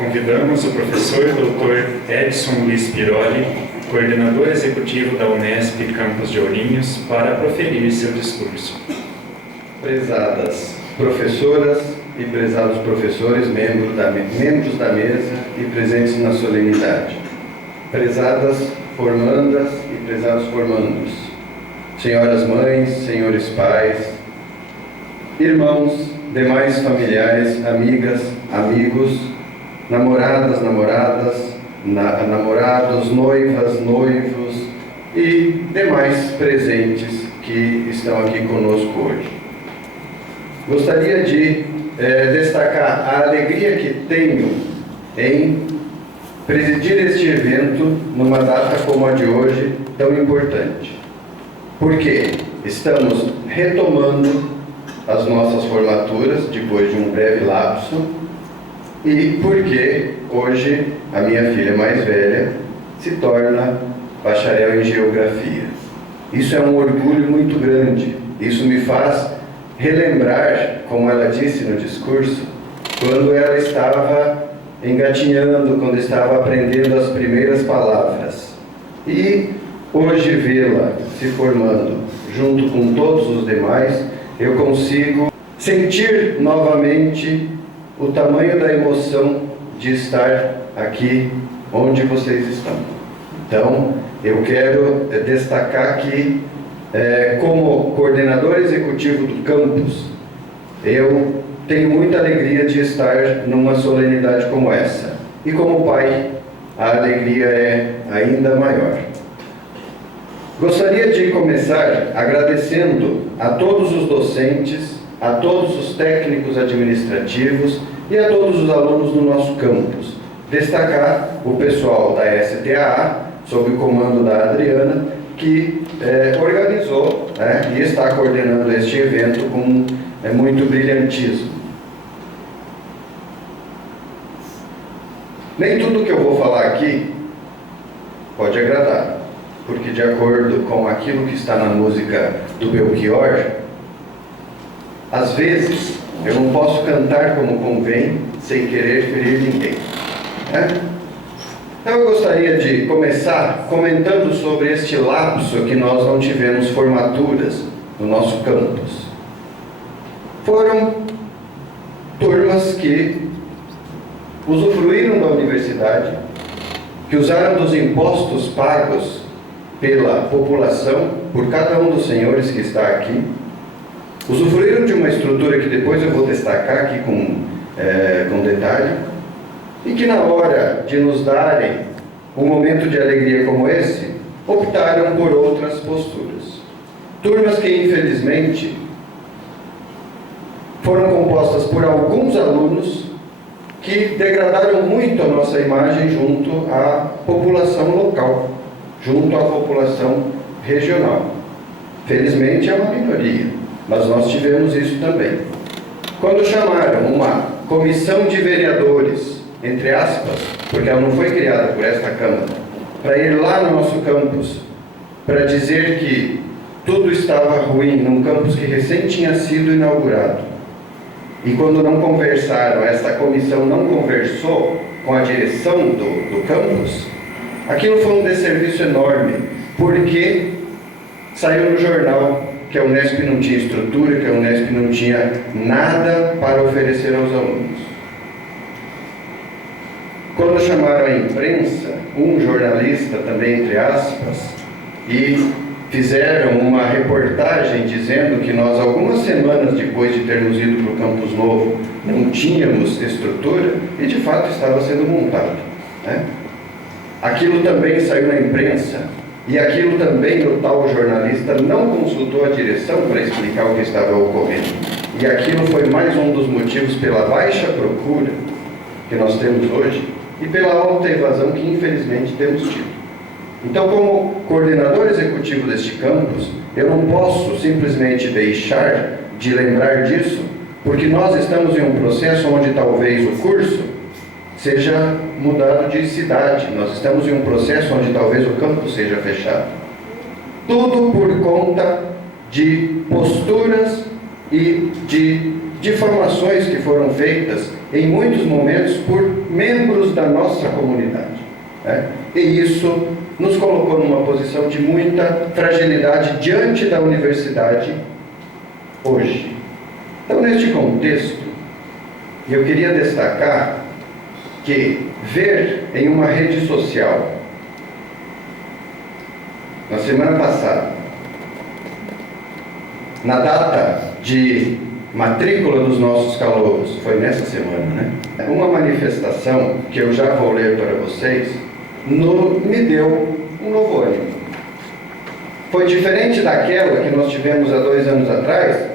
Convidamos o professor Dr. Edson Luiz Piroli, coordenador executivo da Unesp Campus de Ourinhos, para proferir seu discurso. Prezadas professoras e prezados professores, membros da mesa e presentes na solenidade. Prezadas formandas e prezados formandos, senhoras mães, senhores pais, irmãos, demais familiares, amigas, amigos, namoradas, namorados, noivas, noivos e demais presentes que estão aqui conosco hoje. Gostaria de destacar a alegria que tenho em presidir este evento numa data como a de hoje, tão importante. Porque estamos retomando as nossas formaturas depois de um breve lapso e porque hoje a minha filha mais velha se torna bacharel em geografia. Isso é um orgulho muito grande. Isso me faz relembrar, como ela disse no discurso, quando ela estava engatinhando, quando estava aprendendo as primeiras palavras. E hoje vê-la se formando junto com todos os demais, eu consigo sentir novamente o tamanho da emoção de estar aqui onde vocês estão. Então, eu quero destacar que, como coordenador executivo do campus, eu tenho muita alegria de estar numa solenidade como essa. E como pai, a alegria é ainda maior. Gostaria de começar agradecendo a todos os docentes, a todos os técnicos administrativos e a todos os alunos do nosso campus. Destacar o pessoal da STAA, sob o comando da Adriana, que organizou e está coordenando este evento com muito brilhantismo. Nem tudo que eu vou falar aqui pode agradar, porque de acordo com aquilo que está na música do Belchior, às vezes eu não posso cantar como convém sem querer ferir ninguém. Então eu gostaria de começar comentando sobre este lapso que nós não tivemos formaturas no nosso campus. Foram turmas que usufruíram da universidade, que usaram dos impostos pagos pela população, por cada um dos senhores que está aqui, usufruíram de uma estrutura que depois eu vou destacar aqui com detalhe, e que na hora de nos darem um momento de alegria como esse, optaram por outras posturas. Turmas que, infelizmente, foram compostas por alguns alunos que degradaram muito a nossa imagem junto à população local, junto à população regional. Felizmente é uma minoria, mas nós tivemos isso também. Quando chamaram uma comissão de vereadores, entre aspas, porque ela não foi criada por esta Câmara, para ir lá no nosso campus, para dizer que tudo estava ruim num campus que recém tinha sido inaugurado. E quando não conversaram, esta comissão não conversou com a direção do campus, aquilo foi um desserviço enorme, porque saiu no jornal que a Unesp não tinha estrutura, que a Unesp não tinha nada para oferecer aos alunos. Quando chamaram a imprensa, um jornalista também, entre aspas, e fizeram uma reportagem dizendo que nós, algumas semanas depois de termos ido para o Campus Novo, não tínhamos estrutura, e de fato estava sendo montado. Aquilo também saiu na imprensa, e aquilo também o tal jornalista não consultou a direção para explicar o que estava ocorrendo. E aquilo foi mais um dos motivos pela baixa procura que nós temos hoje, e pela alta evasão que infelizmente temos tido. Então, como coordenador executivo deste campus, eu não posso simplesmente deixar de lembrar disso, porque nós estamos em um processo onde talvez o curso seja mudado de cidade, nós estamos em um processo onde talvez o campus seja fechado. Tudo por conta de posturas e de difamações que foram feitas em muitos momentos por membros da nossa comunidade, né? E isso nos colocou numa posição de muita fragilidade diante da universidade hoje. Então, neste contexto, eu queria destacar que ver em uma rede social, na semana passada, na data de matrícula dos nossos calouros, foi nessa semana, né? Uma manifestação que eu já vou ler para vocês, me deu um novo ânimo. Foi diferente daquela que nós tivemos há 2 anos atrás,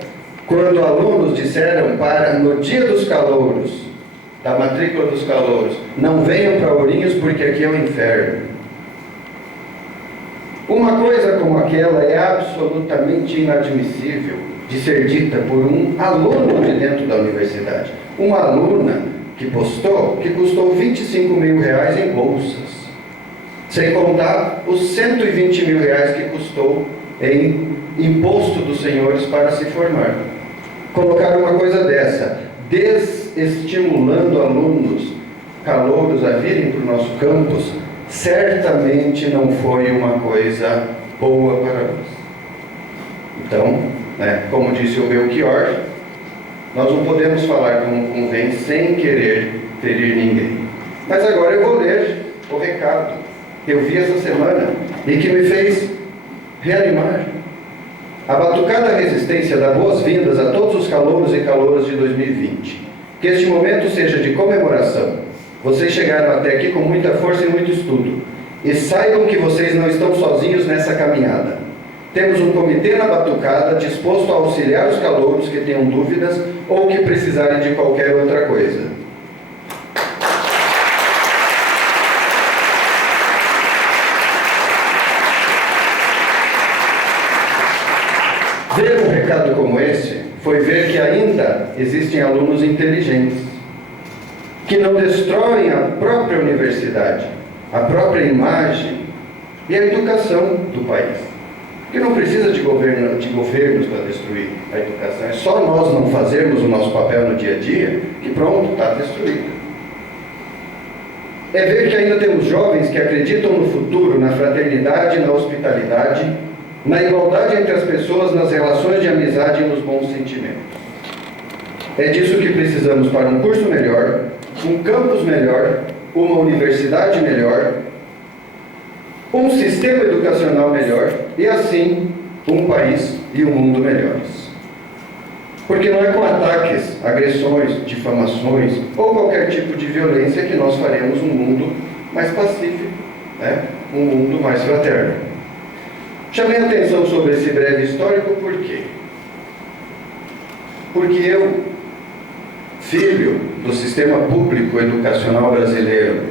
quando alunos disseram para, no dia dos calouros, da matrícula dos calouros, não venham para Ourinhos porque aqui é o inferno. Uma coisa como aquela é absolutamente inadmissível de ser dita por um aluno de dentro da universidade. Uma aluna que postou que custou R$25 mil em bolsas, sem contar os R$120 mil que custou em imposto dos senhores para se formar. Colocar uma coisa dessa, desestimulando alunos calouros a virem para o nosso campus, certamente não foi uma coisa boa para nós. Então, como disse o Belchior, nós não podemos falar como convém sem querer ferir ninguém. Mas agora eu vou ler o recado que eu vi essa semana e que me fez reanimar. A batucada resistência dá boas-vindas a todos os calouros e calouras de 2020. Que este momento seja de comemoração. Vocês chegaram até aqui com muita força e muito estudo. E saibam que vocês não estão sozinhos nessa caminhada. Temos um comitê na batucada disposto a auxiliar os calouros que tenham dúvidas ou que precisarem de qualquer outra coisa. Ver um recado como esse foi ver que ainda existem alunos inteligentes, que não destroem a própria universidade, a própria imagem e a educação do país. Que não precisa de governos para destruir a educação. É só nós não fazermos o nosso papel no dia a dia que pronto, está destruído. É ver que ainda temos jovens que acreditam no futuro, na fraternidade, na hospitalidade, na igualdade entre as pessoas, nas relações de amizade e nos bons sentimentos. É disso que precisamos para um curso melhor, um campus melhor, uma universidade melhor, um sistema educacional melhor e, assim, um país e um mundo melhores. Porque não é com ataques, agressões, difamações ou qualquer tipo de violência que nós faremos um mundo mais pacífico, um mundo mais fraterno. Chamei a atenção sobre esse breve histórico por quê? Porque eu, filho do sistema público educacional brasileiro,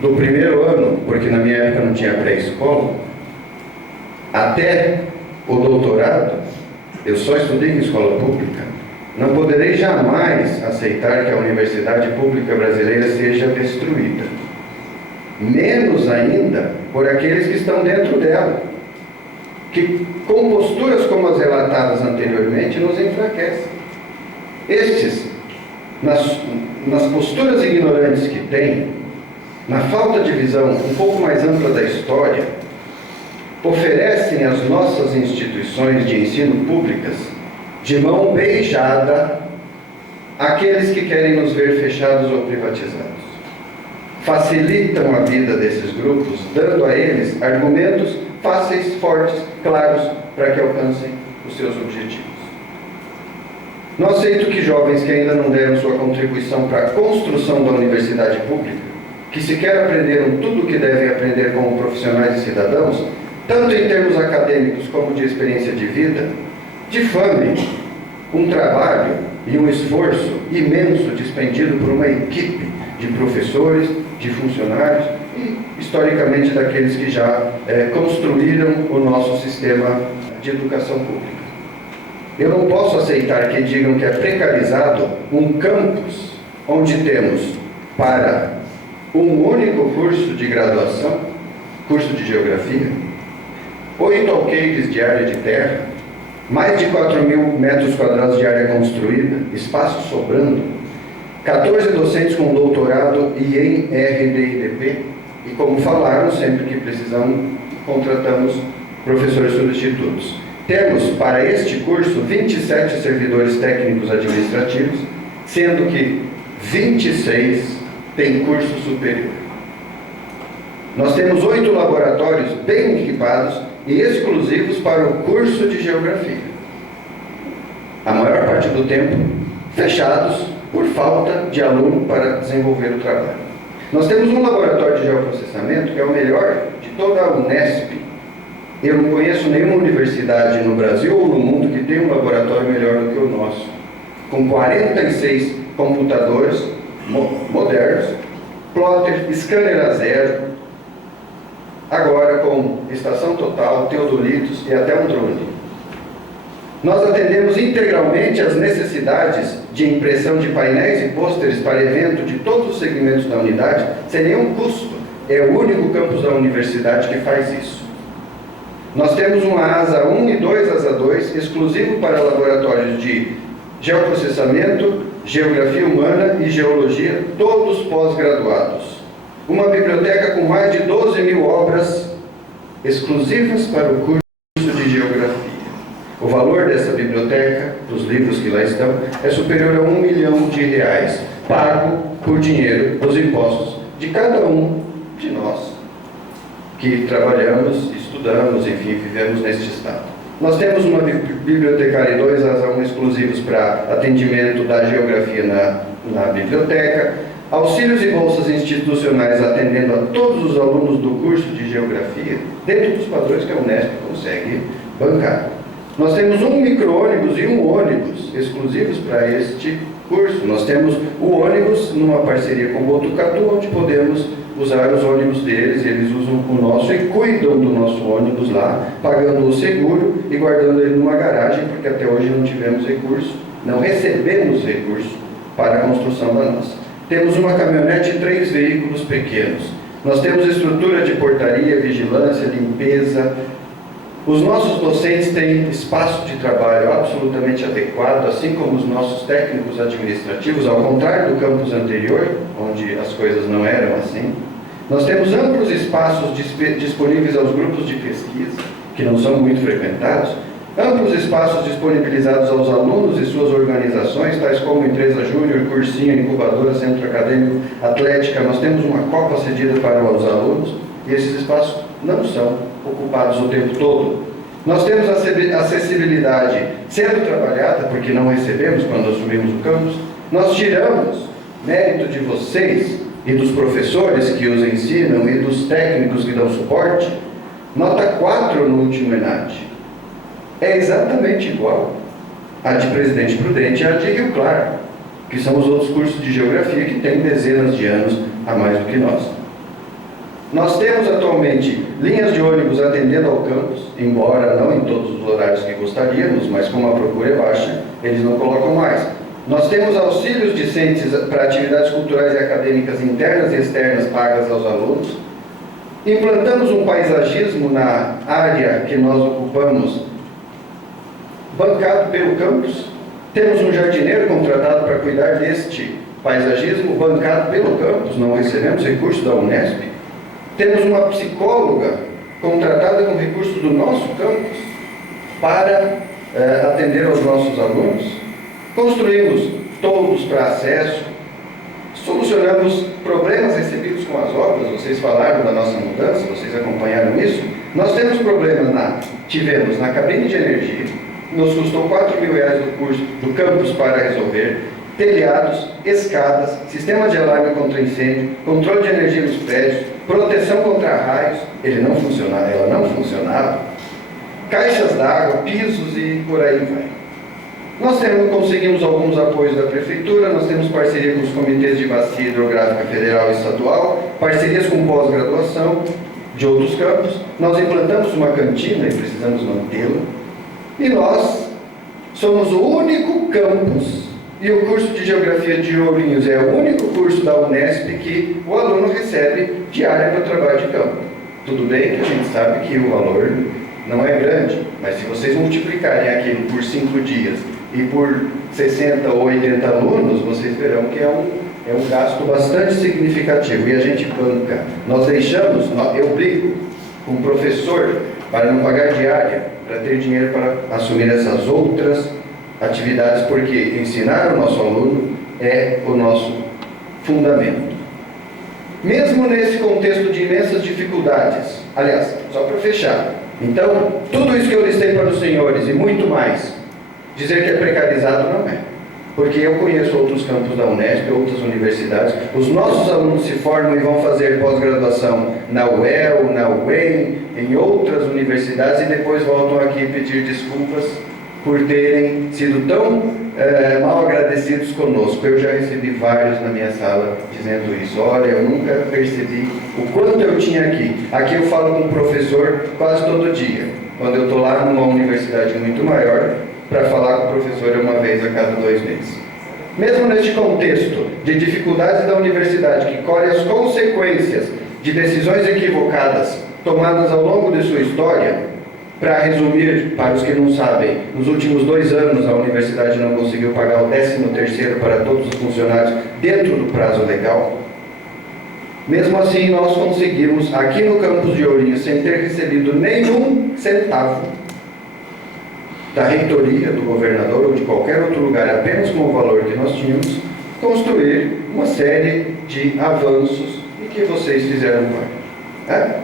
do primeiro ano, porque na minha época não tinha pré-escola, até o doutorado, eu só estudei em escola pública, não poderei jamais aceitar que a universidade pública brasileira seja destruída. Menos ainda por aqueles que estão dentro dela, que com posturas como as relatadas anteriormente nos enfraquecem. Estes, nas posturas ignorantes que têm, na falta de visão um pouco mais ampla da história, oferecem às nossas instituições de ensino públicas de mão beijada àqueles que querem nos ver fechados ou privatizados. Facilitam a vida desses grupos, dando a eles argumentos fáceis, fortes, claros, para que alcancem os seus objetivos. Não aceito que jovens que ainda não deram sua contribuição para a construção da universidade pública, que sequer aprenderam tudo o que devem aprender como profissionais e cidadãos, tanto em termos acadêmicos como de experiência de vida, difamem um trabalho e um esforço imenso despendido por uma equipe de professores, de funcionários e, historicamente, daqueles que já construíram o nosso sistema de educação pública. Eu não posso aceitar que digam que é precarizado um campus onde temos, para um único curso de graduação, curso de geografia, 8 alqueires de área de terra, mais de 4.000 metros quadrados de área construída, espaço sobrando, 14 docentes com doutorado e em RDIDP, e como falaram, sempre que precisamos, contratamos professores substitutos. Temos, para este curso, 27 servidores técnicos administrativos, sendo que 26 têm curso superior. Nós temos 8 laboratórios bem equipados e exclusivos para o curso de Geografia. A maior parte do tempo, fechados por falta de aluno para desenvolver o trabalho. Nós temos um laboratório de geoprocessamento que é o melhor de toda a Unesp. Eu não conheço nenhuma universidade no Brasil ou no mundo que tenha um laboratório melhor do que o nosso, com 46 computadores modernos, plotter, scanner a zero, agora com estação total, teodolitos e até um drone. Nós atendemos integralmente às necessidades de impressão de painéis e pôsteres para evento de todos os segmentos da unidade, sem nenhum custo. É o único campus da universidade que faz isso. Nós temos uma ASA 1 e 2 ASA 2, exclusivo para laboratórios de geoprocessamento, geografia humana e geologia, todos pós-graduados. Uma biblioteca com mais de 12.000 obras exclusivas para o curso de geografia. O valor dessa biblioteca, dos livros que lá estão, é superior a R$1 milhão, pago por dinheiro dos impostos de cada um de nós que trabalhamos, estudamos, enfim, vivemos neste estado. Nós temos uma bibliotecária e 2 ASA 1 exclusivos para atendimento da geografia na biblioteca, auxílios e bolsas institucionais atendendo a todos os alunos do curso de geografia, dentro dos padrões que a Unesp consegue bancar. Nós temos um micro-ônibus e um ônibus exclusivos para este curso. Nós temos o ônibus numa parceria com o Botucatu, onde podemos usar os ônibus deles, eles usam o nosso e cuidam do nosso ônibus lá, pagando o seguro e guardando ele numa garagem, porque até hoje não tivemos recurso, não recebemos recurso para a construção da nossa. Temos uma caminhonete e 3 veículos pequenos. Nós temos estrutura de portaria, vigilância, limpeza. Os nossos docentes têm espaço de trabalho absolutamente adequado, assim como os nossos técnicos administrativos, ao contrário do campus anterior, onde as coisas não eram assim. Nós temos amplos espaços disponíveis aos grupos de pesquisa, que não são muito frequentados, amplos espaços disponibilizados aos alunos e suas organizações, tais como empresa júnior, cursinho, incubadora, centro acadêmico, atlética. Nós temos uma copa cedida para os alunos e esses espaços não são ocupados o tempo todo. Nós temos acessibilidade sendo trabalhada, porque não recebemos quando assumimos o campus. Nós tiramos mérito de vocês e dos professores que os ensinam e dos técnicos que dão suporte. Nota 4 no último ENAD. É exatamente igual à de Presidente Prudente e à de Rio Claro, que são os outros cursos de geografia que têm dezenas de anos a mais do que nós. Nós temos atualmente linhas de ônibus atendendo ao campus, embora não em todos os horários que gostaríamos, mas como a procura é baixa, eles não colocam mais. Nós temos auxílios discentes para atividades culturais e acadêmicas internas e externas pagas aos alunos. Implantamos um paisagismo na área que nós ocupamos, bancado pelo campus. Temos um jardineiro contratado para cuidar deste paisagismo, bancado pelo campus, não recebemos recurso da Unesp. Temos uma psicóloga contratada com recursos do nosso campus para atender aos nossos alunos. Construímos toldos para acesso, solucionamos problemas recebidos com as obras. Vocês falaram da nossa mudança, vocês acompanharam isso. Nós temos problemas tivemos na cabine de energia, nos custou R$4.000 do curso do campus para resolver. Telhados, escadas, sistema de alarme contra incêndio, controle de energia nos prédios, proteção contra raios, ela não funcionava, caixas d'água, pisos e por aí vai. Nós conseguimos alguns apoios da Prefeitura, nós temos parceria com os comitês de bacia hidrográfica federal e estadual, parcerias com pós-graduação de outros campos, nós implantamos uma cantina e precisamos mantê-la, e nós somos o único campus. E o curso de Geografia de Ourinhos é o único curso da Unesp que o aluno recebe diária para o trabalho de campo. Tudo bem que a gente sabe que o valor não é grande, mas se vocês multiplicarem aquilo por 5 dias e por 60 ou 80 alunos, vocês verão que é um gasto bastante significativo e a gente banca. Nós deixamos, eu brigo com o professor para não pagar diária, para ter dinheiro para assumir essas outras atividades, porque ensinar o nosso aluno é o nosso fundamento. Mesmo nesse contexto de imensas dificuldades, aliás, só para fechar, então, tudo isso que eu listei para os senhores e muito mais, dizer que é precarizado não é. Porque eu conheço outros campos da Unesp, outras universidades, os nossos alunos se formam e vão fazer pós-graduação na UEL, na UEM, em outras universidades e depois voltam aqui pedir desculpas por terem sido tão mal agradecidos conosco. Eu já recebi vários na minha sala dizendo isso. Olha, eu nunca percebi o quanto eu tinha aqui. Aqui eu falo com o professor quase todo dia. Quando eu estou lá numa universidade muito maior, para falar com o professor uma vez a cada 2 meses. Mesmo neste contexto de dificuldades da universidade, que colhe as consequências de decisões equivocadas tomadas ao longo de sua história, para resumir, para os que não sabem, nos últimos 2 anos a universidade não conseguiu pagar o 13º para todos os funcionários dentro do prazo legal. Mesmo assim, nós conseguimos, aqui no campus de Ourinhos, sem ter recebido nenhum centavo da reitoria, do governador ou de qualquer outro lugar, apenas com o valor que nós tínhamos, construir uma série de avanços e que vocês fizeram parte.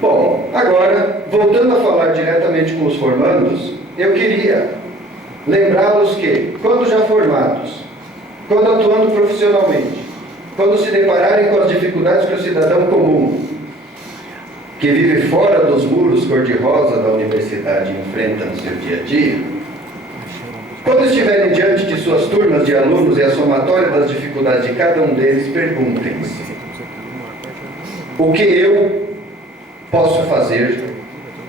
Bom, agora, voltando a falar diretamente com os formandos, eu queria lembrá-los que, quando já formados, quando atuando profissionalmente, quando se depararem com as dificuldades que o cidadão comum, que vive fora dos muros cor-de-rosa da universidade, enfrenta no seu dia a dia, quando estiverem diante de suas turmas de alunos e a somatória das dificuldades de cada um deles, perguntem-se: o que eu posso fazer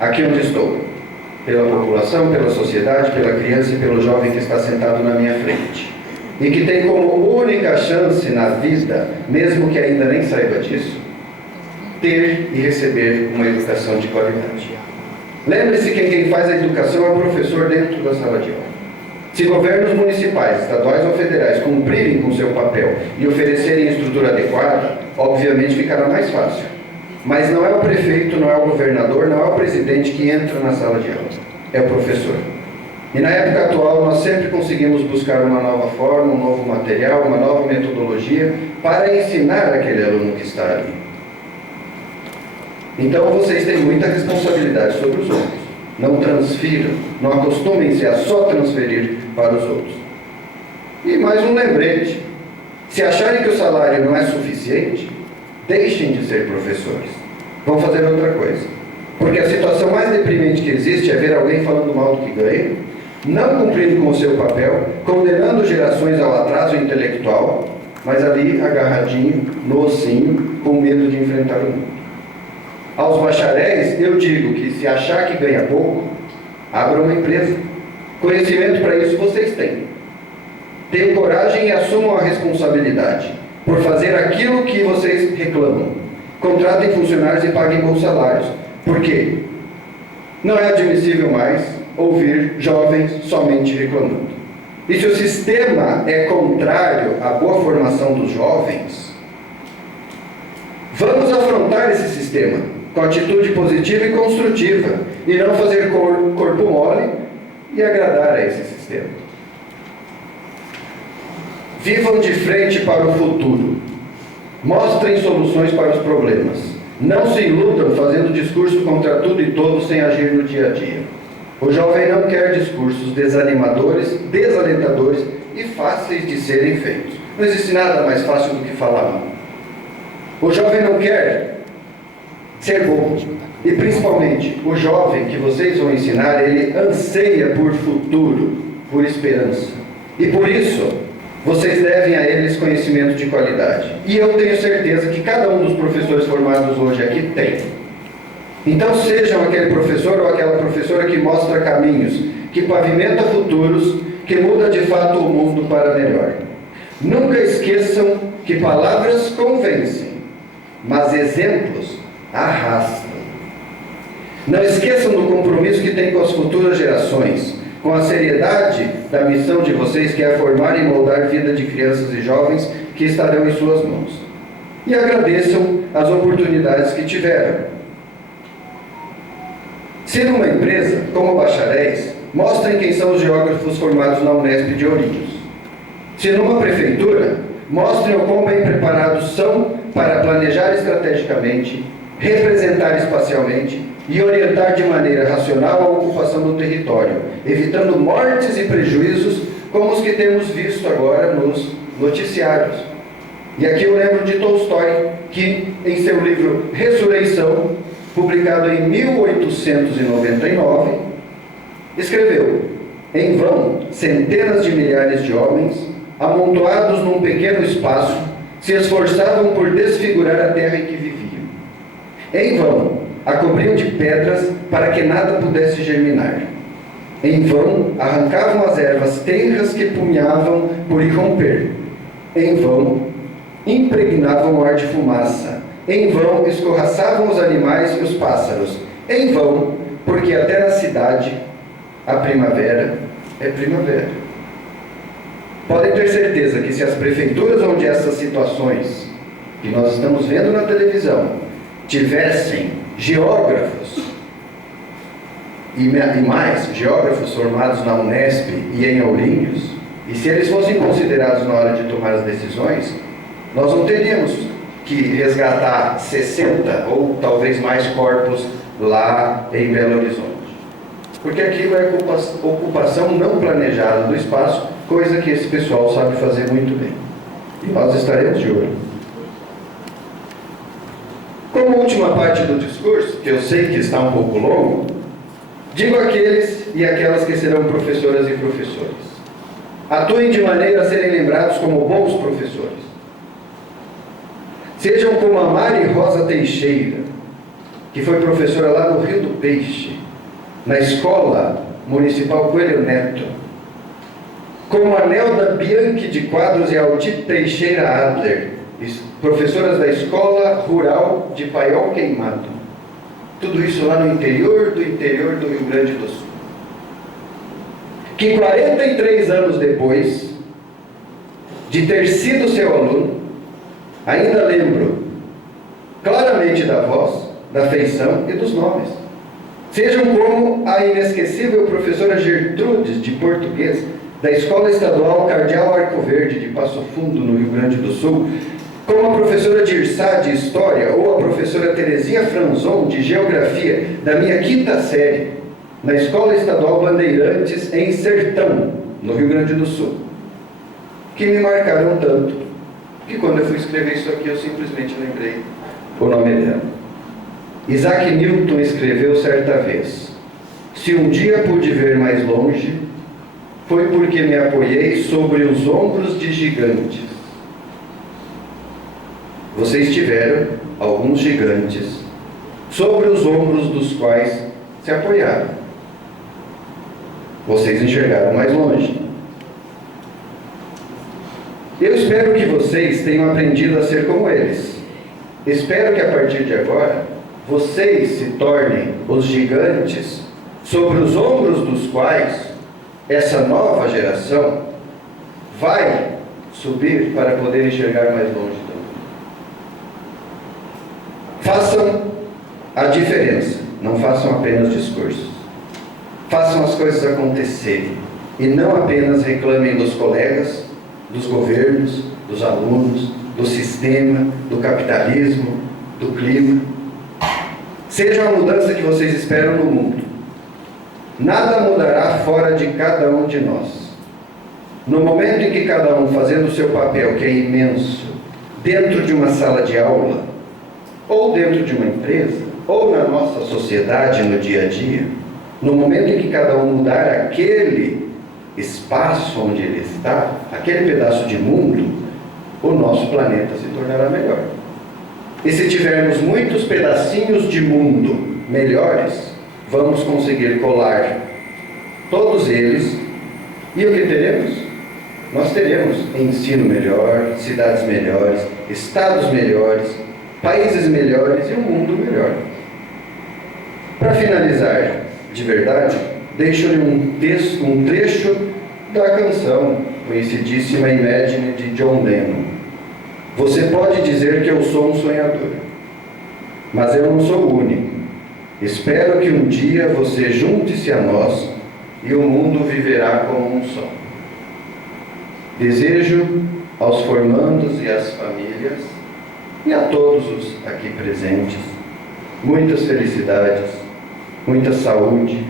aqui onde estou? Pela população, pela sociedade, pela criança e pelo jovem que está sentado na minha frente. E que tem como única chance na vida, mesmo que ainda nem saiba disso, ter e receber uma educação de qualidade. Lembre-se que quem faz a educação é o professor dentro da sala de aula. Se governos municipais, estaduais ou federais cumprirem com seu papel e oferecerem estrutura adequada, obviamente ficará mais fácil. Mas não é o prefeito, não é o governador, não é o presidente que entra na sala de aula, é o professor. E na época atual nós sempre conseguimos buscar uma nova forma, um novo material, uma nova metodologia para ensinar aquele aluno que está ali. Então vocês têm muita responsabilidade sobre os outros. Não transfiram, não acostumem-se a só transferir para os outros. E mais um lembrete: se acharem que o salário não é suficiente, deixem de ser professores. Vão fazer outra coisa. Porque a situação mais deprimente que existe é ver alguém falando mal do que ganha, não cumprindo com o seu papel, condenando gerações ao atraso intelectual, mas ali agarradinho, no ossinho, com medo de enfrentar o mundo. Aos bacharéis, eu digo que se achar que ganha pouco, abra uma empresa. Conhecimento para isso vocês têm. Tenham coragem e assumam a responsabilidade por fazer aquilo que vocês reclamam. Contratem funcionários e paguem bons salários. Por quê? Não é admissível mais ouvir jovens somente reclamando. E se o sistema é contrário à boa formação dos jovens, vamos afrontar esse sistema com atitude positiva e construtiva, e não fazer corpo mole e agradar a esse sistema. Vivam de frente para o futuro. Mostrem soluções para os problemas. Não se iludam fazendo discurso contra tudo e todos sem agir no dia a dia. O jovem não quer discursos desanimadores, desalentadores e fáceis de serem feitos. Não existe nada mais fácil do que falar mal. O jovem não quer ser bom. E principalmente, o jovem que vocês vão ensinar, ele anseia por futuro, por esperança. E por isso, vocês devem a eles conhecimento de qualidade. E eu tenho certeza que cada um dos professores formados hoje aqui tem. Então sejam aquele professor ou aquela professora que mostra caminhos, que pavimenta futuros, que muda de fato o mundo para melhor. Nunca esqueçam que palavras convencem, mas exemplos arrastam. Não esqueçam do compromisso que tem com as futuras gerações, com a seriedade da missão de vocês, que é formar e moldar a vida de crianças e jovens que estarão em suas mãos. E agradeçam as oportunidades que tiveram. Se numa empresa, como bacharéis, mostrem quem são os geógrafos formados na Unesp de Ourinhos. Se numa prefeitura, mostrem o quão bem preparados são para planejar estrategicamente, representar espacialmente e orientar de maneira racional a ocupação do território, evitando mortes e prejuízos como os que temos visto agora nos noticiários. E aqui eu lembro de Tolstói, que em seu livro Ressurreição, publicado em 1899, escreveu: em vão, centenas de milhares de homens, amontoados num pequeno espaço, se esforçavam por desfigurar a terra em que viviam. Em vão, a cobriam de pedras para que nada pudesse germinar. Em vão, arrancavam as ervas tenras que punhavam por irromper. Em vão, impregnavam o ar de fumaça. Em vão, escorraçavam os animais e os pássaros. Em vão, porque até na cidade a primavera é primavera. Podem ter certeza que se as prefeituras onde essas situações que nós estamos vendo na televisão tivessem geógrafos e mais geógrafos formados na Unesp e em Ourinhos, e se eles fossem considerados na hora de tomar as decisões, nós não teríamos que resgatar 60 ou talvez mais corpos lá em Belo Horizonte. Porque aquilo é ocupação não planejada do espaço, coisa que esse pessoal sabe fazer muito bem. E nós estaremos de olho. Como última parte do discurso, que eu sei que está um pouco longo, digo àqueles e aquelas que serão professoras e professores: atuem de maneira a serem lembrados como bons professores. Sejam como a Mari Rosa Teixeira, que foi professora lá no Rio do Peixe, na Escola Municipal Coelho Neto, como a Nelda Bianchi de Quadros e a Alti Teixeira Adler, professoras da Escola Rural de Paiol Queimado. Tudo isso lá no interior do Rio Grande do Sul. Que 43 anos depois de ter sido seu aluno, ainda lembro claramente da voz, da feição e dos nomes. Sejam como a inesquecível professora Gertrudes, de português, da Escola Estadual Cardeal Arco Verde, de Passo Fundo, no Rio Grande do Sul, como a professora Dirsá, de História, ou a professora Terezinha Franzon, de Geografia, da minha 5ª série, na Escola Estadual Bandeirantes, em Sertão, no Rio Grande do Sul, que me marcaram tanto, que quando eu fui escrever isso aqui, eu simplesmente lembrei o nome dela. Isaac Newton escreveu certa vez: se um dia pude ver mais longe, foi porque me apoiei sobre os ombros de gigantes. Vocês tiveram alguns gigantes sobre os ombros dos quais se apoiaram. Vocês enxergaram mais longe. Eu espero que vocês tenham aprendido a ser como eles. Espero que a partir de agora vocês se tornem os gigantes sobre os ombros dos quais essa nova geração vai subir para poder enxergar mais longe também. Façam a diferença, não façam apenas discursos. Façam as coisas acontecerem e não apenas reclamem dos colegas, dos governos, dos alunos, do sistema, do capitalismo, do clima. Seja a mudança que vocês esperam no mundo. Nada mudará fora de cada um de nós. No momento em que cada um, fazendo o seu papel, que é imenso, dentro de uma sala de aula, ou dentro de uma empresa, ou na nossa sociedade, no dia a dia, no momento em que cada um mudar aquele espaço onde ele está, aquele pedaço de mundo, o nosso planeta se tornará melhor. E se tivermos muitos pedacinhos de mundo melhores, vamos conseguir colar todos eles, e o que teremos? Nós teremos ensino melhor, cidades melhores, estados melhores, países melhores e um mundo melhor. Para finalizar, de verdade, deixo-lhe um trecho da canção conhecidíssima Imagine de John Lennon. Você pode dizer que eu sou um sonhador, mas eu não sou o único. Espero que um dia você junte-se a nós e o mundo viverá como um só. Desejo aos formandos e às famílias e a todos os aqui presentes muitas felicidades, muita saúde,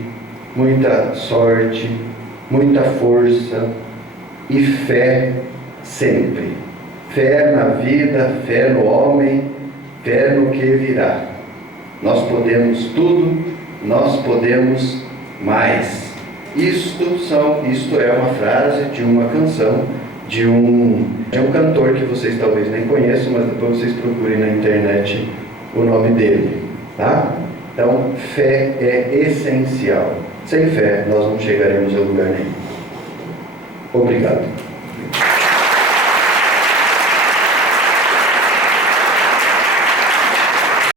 muita sorte, muita força e fé sempre. Fé na vida, fé no homem, fé no que virá. Nós podemos tudo, nós podemos mais. Isto é uma frase de uma canção de um cantor que vocês talvez nem conheçam, mas depois vocês procurem na internet o nome dele, tá? Então, fé é essencial. Sem fé, nós não chegaremos a lugar nenhum. Obrigado.